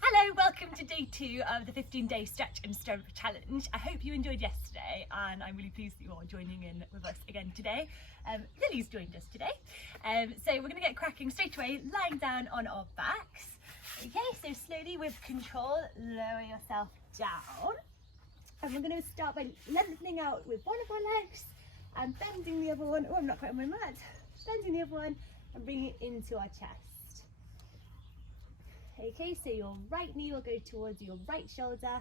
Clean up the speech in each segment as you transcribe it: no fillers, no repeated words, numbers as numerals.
Hello, welcome to day 2 of the 15-day stretch and stroke challenge. I hope you enjoyed yesterday and I'm really pleased that you are joining in with us again today. Lily's joined us today. So we're going to get cracking straight away, lying down on our backs. Okay, so slowly with control, lower yourself down. And we're going to start by lengthening out with one of our legs and bending the other one. Oh, I'm not quite on my mat. Bending the other one and bringing it into our chest. Okay, so your right knee will go towards your right shoulder.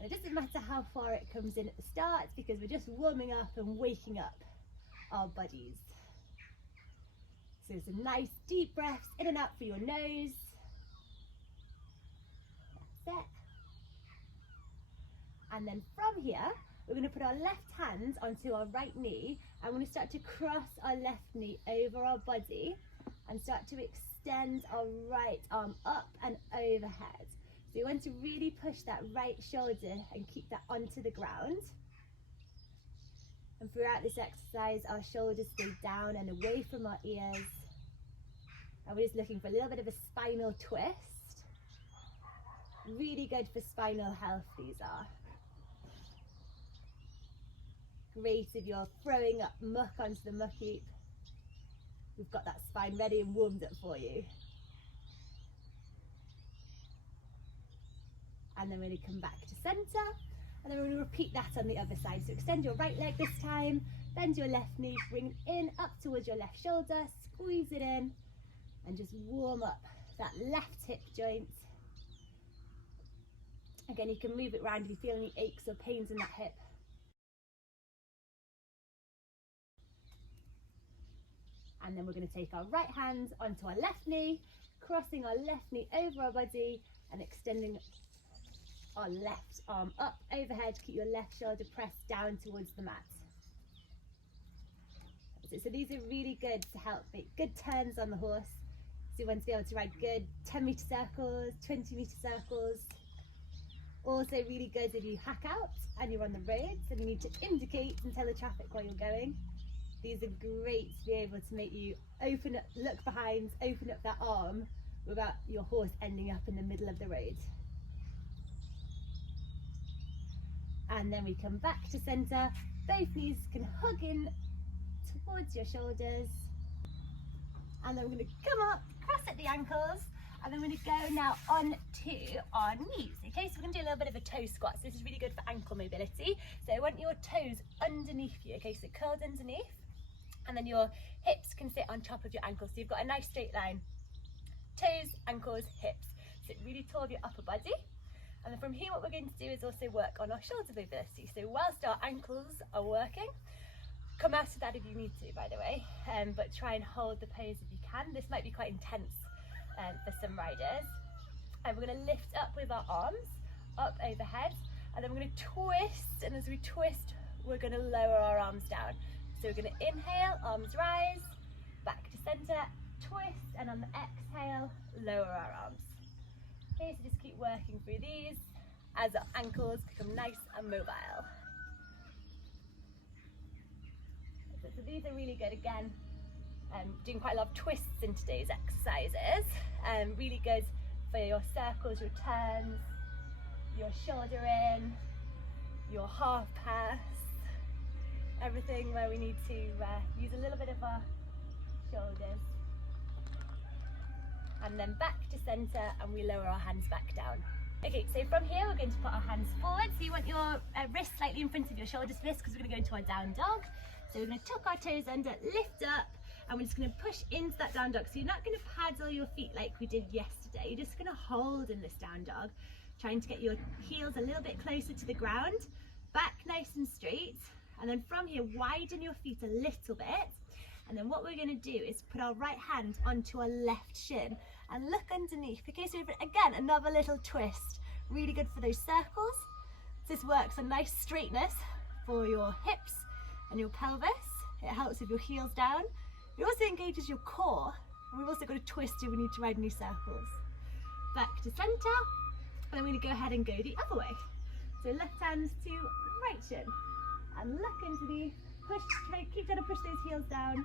And it doesn't matter how far it comes in at the start because we're just warming up and waking up our bodies. So some nice deep breaths in and out for your nose. That's it. And then from here, we're going to put our left hand onto our right knee and we're going to start to cross our left knee over our body and start to extend our right arm up and overhead. So you want to really push that right shoulder and keep that onto the ground. And throughout this exercise, our shoulders stay down and away from our ears. And we're just looking for a little bit of a spinal twist. Really good for spinal health, these are. Great if you're throwing up muck onto the muck heap. We've got that spine ready and warmed up for you. And then we're going to come back to centre. And then we're going to repeat that on the other side. So extend your right leg this time, bend your left knee, bring it in up towards your left shoulder, squeeze it in, and just warm up that left hip joint. Again, you can move it around if you feel any aches or pains in that hip. And then we're going to take our right hand onto our left knee, crossing our left knee over our body and extending our left arm up overhead. Keep your left shoulder pressed down towards the mat. So these are really good to help make good turns on the horse. So you want to be able to ride good 10-metre circles, 20-metre circles. Also really good if you hack out and you're on the roads and you need to indicate and tell the traffic where you're going. These are great to be able to make you open up, look behind, open up that arm without your horse ending up in the middle of the road. And then we come back to centre. Both knees can hug in towards your shoulders. And then we're going to come up, cross at the ankles, and then we're going to go now on to our knees. Okay, so we're going to do a little bit of a toe squat. So this is really good for ankle mobility. So I want your toes underneath you. Okay, so curled underneath. And then your hips can sit on top of your ankles. So you've got a nice straight line. Toes, ankles, hips. So really tall of your upper body. And then from here, what we're going to do is also work on our shoulder mobility. So whilst our ankles are working, come out of that if you need to, by the way, but try and hold the pose if you can. This might be quite intense for some riders. And we're going to lift up with our arms, up overhead, and then we're going to twist. And as we twist, we're going to lower our arms down. So we're going to inhale, arms rise, back to centre, twist, and on the exhale, lower our arms. Okay, so just keep working through these as our ankles become nice and mobile. So these are really good again. Doing quite a lot of twists in today's exercises. Really good for your circles, your turns, your shoulder in, your half pass. Everything where we need to use a little bit of our shoulders. And then back to centre and we lower our hands back down. Okay, so from here we're going to put our hands forward. So you want your wrists slightly in front of your shoulders for this because we're going to go into our down dog. So we're going to tuck our toes under, lift up, and we're just going to push into that down dog. So you're not going to paddle your feet like we did yesterday. You're just going to hold in this down dog, trying to get your heels a little bit closer to the ground, back nice and straight. And then from here, widen your feet a little bit. And then what we're going to do is put our right hand onto our left shin and look underneath. Okay, so again, another little twist. Really good for those circles. This works a nice straightness for your hips and your pelvis. It helps with your heels down. It also engages your core. And we've also got a twist if we need to ride any circles. Back to centre. And then we're going to go ahead and go the other way. So left hand to right shin. And look underneath, push, keep trying to push those heels down.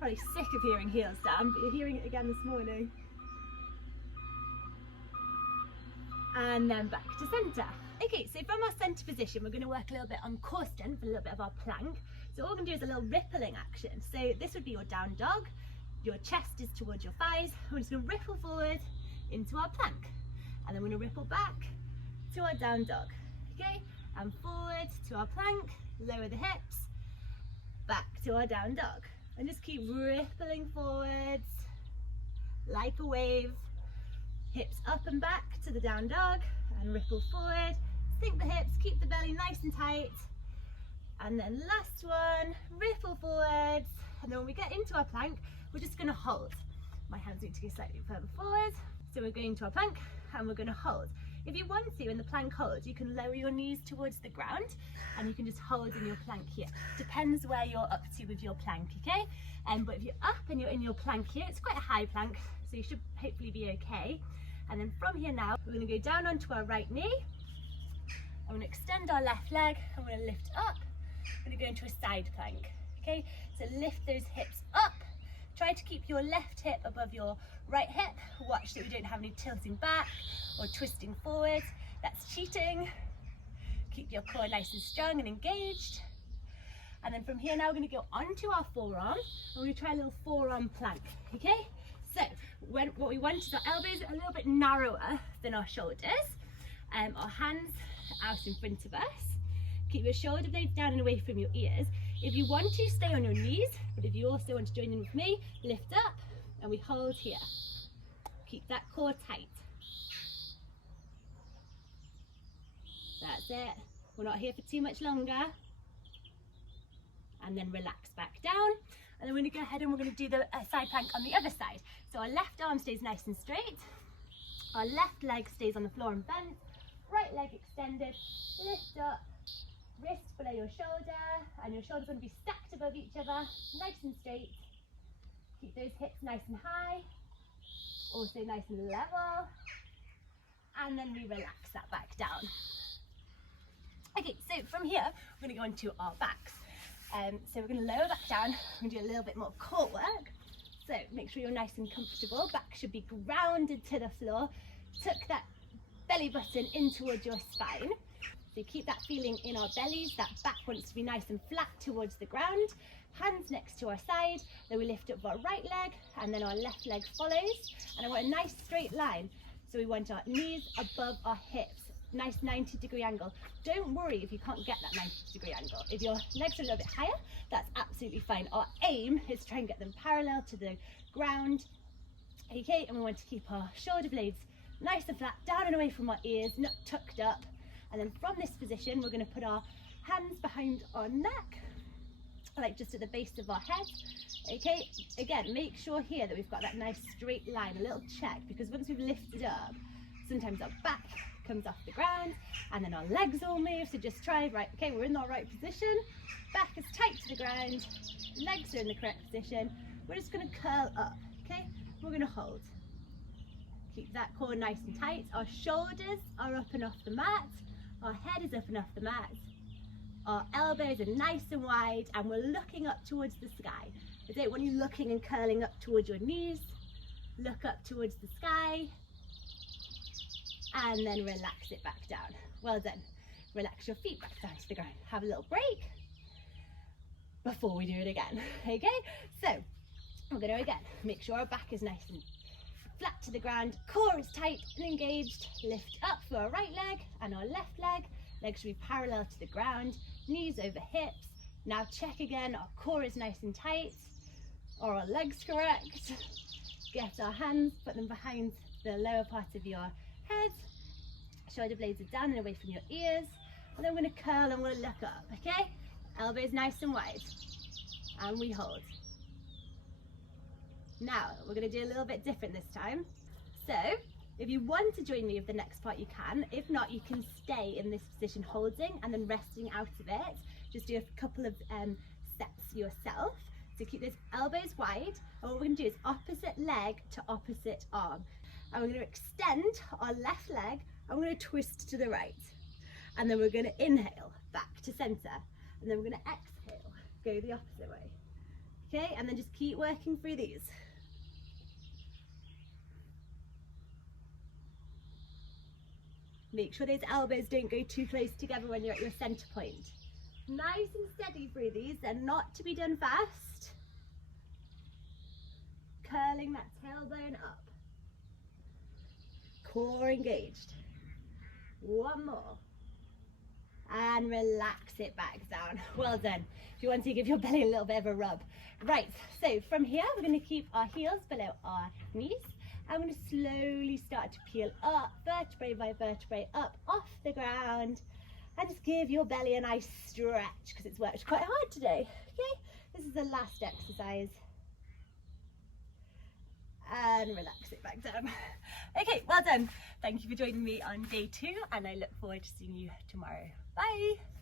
Probably sick of hearing heels down, but you're hearing it again this morning. and then back to center. Okay, so from our center position, we're going to work a little bit on core strength and a little bit of our plank. So all we're going to do is a little rippling action. So this would be your down dog, your chest is towards your thighs. We're just going to ripple forward into our plank, and then we're going to ripple back to our down dog. Okay, and forward to our plank, lower the hips, back to our down dog, and just keep rippling forwards like a wave. Hips up and back to the down dog, and ripple forward, sink the hips, keep the belly nice and tight, and then last one, ripple forwards, and then when we get into our plank, we're just going to hold. My hands need to go slightly further forward, so we're going to our plank and we're going to hold. If you want to, in the plank hold, you can lower your knees towards the ground and you can just hold in your plank here. Depends where you're up to with your plank, okay? But if you're up and you're in your plank here, it's quite a high plank, so you should hopefully be okay. And then from here now, we're going to go down onto our right knee. I'm going to extend our left leg. I'm going to lift up. I'm going to go into a side plank, okay? So lift those hips up. Try to keep your left hip above your right hip. Watch that we don't have any tilting back or twisting forward. That's cheating. Keep your core nice and strong and engaged. And then from here now we're going to go onto our forearm. And we're going to try a little forearm plank, okay? So what we want is our elbows a little bit narrower than our shoulders. Our hands out in front of us. Keep your shoulder blades down and away from your ears. If you want to, stay on your knees, but if you also want to join in with me, lift up and we hold here. Keep that core tight. That's it. We're not here for too much longer. And then relax back down. And then we're going to go ahead and we're going to do the side plank on the other side. So our left arm stays nice and straight. Our left leg stays on the floor and bent. Right leg extended. Lift up. Wrist below your shoulder, and your shoulders want to be stacked above each other, nice and straight. Keep those hips nice and high, also nice and level, and then we relax that back down. Okay, so from here, we're going to go into our backs. So we're going to lower back down, we're going to do a little bit more core work. So make sure you're nice and comfortable, back should be grounded to the floor, tuck that belly button in towards your spine. So keep that feeling in our bellies, that back wants to be nice and flat towards the ground. Hands next to our side, then we lift up our right leg and then our left leg follows. And I want a nice straight line. So we want our knees above our hips, nice 90-degree angle. Don't worry if you can't get that 90-degree angle. If your legs are a little bit higher, that's absolutely fine. Our aim is to try and get them parallel to the ground. Okay, and we want to keep our shoulder blades nice and flat, down and away from our ears, not tucked up. And then from this position, we're going to put our hands behind our neck, like just at the base of our head. Okay, again, make sure here that we've got that nice straight line, a little check, because once we've lifted up, sometimes our back comes off the ground and then our legs all move. So just try, right, okay, we're in our right position, back is tight to the ground, legs are in the correct position. We're just going to curl up, okay? We're going to hold. Keep that core nice and tight. Our shoulders are up and off the mat. Our head is up and off the mat. Our elbows are nice and wide and we're looking up towards the sky. I don't want you looking and curling up towards your knees. Look up towards the sky and then relax it back down. Well done. Relax your feet back down to the ground. Have a little break before we do it again. Okay, so we're going to again make sure our back is nice and flat to the ground, core is tight and engaged. Lift up for our right leg and our left leg. Legs should be parallel to the ground, knees over hips. Now check again, our core is nice and tight. Are our legs correct? Get our hands, put them behind the lower part of your head. Shoulder blades are down and away from your ears. And then we're going to curl and we'll look up, okay? Elbows nice and wide. And we hold. Now, we're going to do a little bit different this time. So, if you want to join me with the next part, you can. If not, you can stay in this position holding and then resting out of it. Just do a couple of steps yourself. So keep those elbows wide. And what we're going to do is opposite leg to opposite arm. And we're going to extend our left leg and we're going to twist to the right. And then we're going to inhale back to center. And then we're going to exhale, go the opposite way. Okay, and then just keep working through these. Make sure those elbows don't go too close together when you're at your center point. Nice and steady through these, they're not to be done fast. Curling that tailbone up. Core engaged. One more. And relax it back down. Well done. If you want to give your belly a little bit of a rub. Right, so from here we're going to keep our heels below our knees. I'm going to slowly start to peel up, vertebrae by vertebrae, up off the ground. And just give your belly a nice stretch because it's worked quite hard today. Okay, this is the last exercise. And relax it back down. Okay, well done. Thank you for joining me on day 2 and I look forward to seeing you tomorrow. Bye.